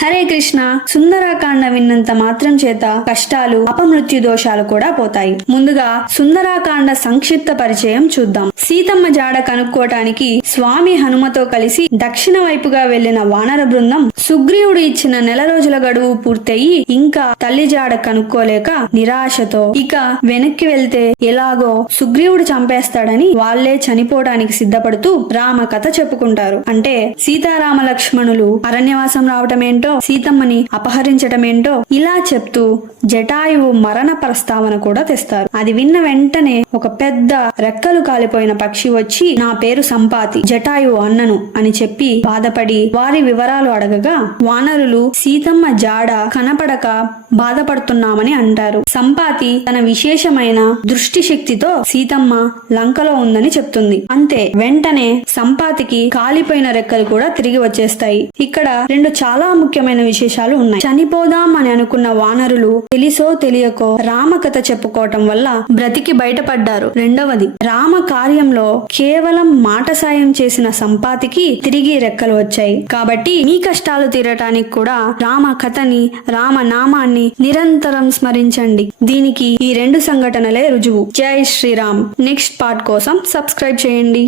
హరే కృష్ణ. సుందరాకాండ విన్నంత మాత్రం చేత కష్టాలు అపమృత్యు దోషాలు కూడా పోతాయి. ముందుగా సుందరాకాండ సంక్షిప్త పరిచయం చూద్దాం. సీతమ్మ జాడ కనుక్కోటానికి స్వామి హనుమతో కలిసి దక్షిణ వైపుగా వెళ్లిన వానర బృందం సుగ్రీవుడు ఇచ్చిన నెల రోజుల గడువు పూర్తయి ఇంకా తల్లి జాడ కనుక్కోలేక నిరాశతో ఇక వెనక్కి వెళ్తే ఎలాగో సుగ్రీవుడు చంపేస్తాడని వాళ్లే చనిపోవడానికి సిద్ధపడుతూ రామ కథ చెప్పుకుంటారు. అంటే సీతారామ లక్ష్మణులు అరణ్యవాసం రావటమేంటో, సీతమ్మని అపహరించటమేంటో ఇలా చెప్తూ జటాయువు మరణ ప్రస్తావన కూడా తెస్తారు. అది విన్న వెంటనే ఒక పెద్ద రెక్కలు కాలిపోయిన పక్షి వచ్చి నా పేరు సంపాతి, జటాయువు అన్నను అని చెప్పి బాధపడి వారి వివరాలు అడగగా వానరులు సీతమ్మ జాడ కనపడక బాధపడుతున్నామని అంటారు. సంపాతి తన విశేషమైన దృష్టి శక్తితో సీతమ్మ లంకలో ఉందని చెప్తుంది. అంతే, వెంటనే సంపాతికి కాలిపోయిన రెక్కలు కూడా తిరిగి వచ్చేస్తాయి. ఇక్కడ రెండు చాలా ముఖ్యమైన విశేషాలు ఉన్నాయి. చనిపోదాం అని అనుకున్న వానరులు తెలిసో తెలియకో రామకథ చెప్పుకోవటం వల్ల బ్రతికి బయటపడ్డారు. రెండవది, రామ కార్యంలో కేవలం మాట సాయం చేసిన సంపాతికి తిరిగి రెక్కలు వచ్చాయి. కాబట్టి మీ కష్టాలు తీరటానికి కూడా రామ కథని, రామ నామాన్ని నిరంతరం స్మరించండి. దీనికి ఈ రెండు సంఘటనలే రుజువు. జై శ్రీరామ్. నెక్స్ట్ పార్ట్ కోసం సబ్స్క్రైబ్ చేయండి.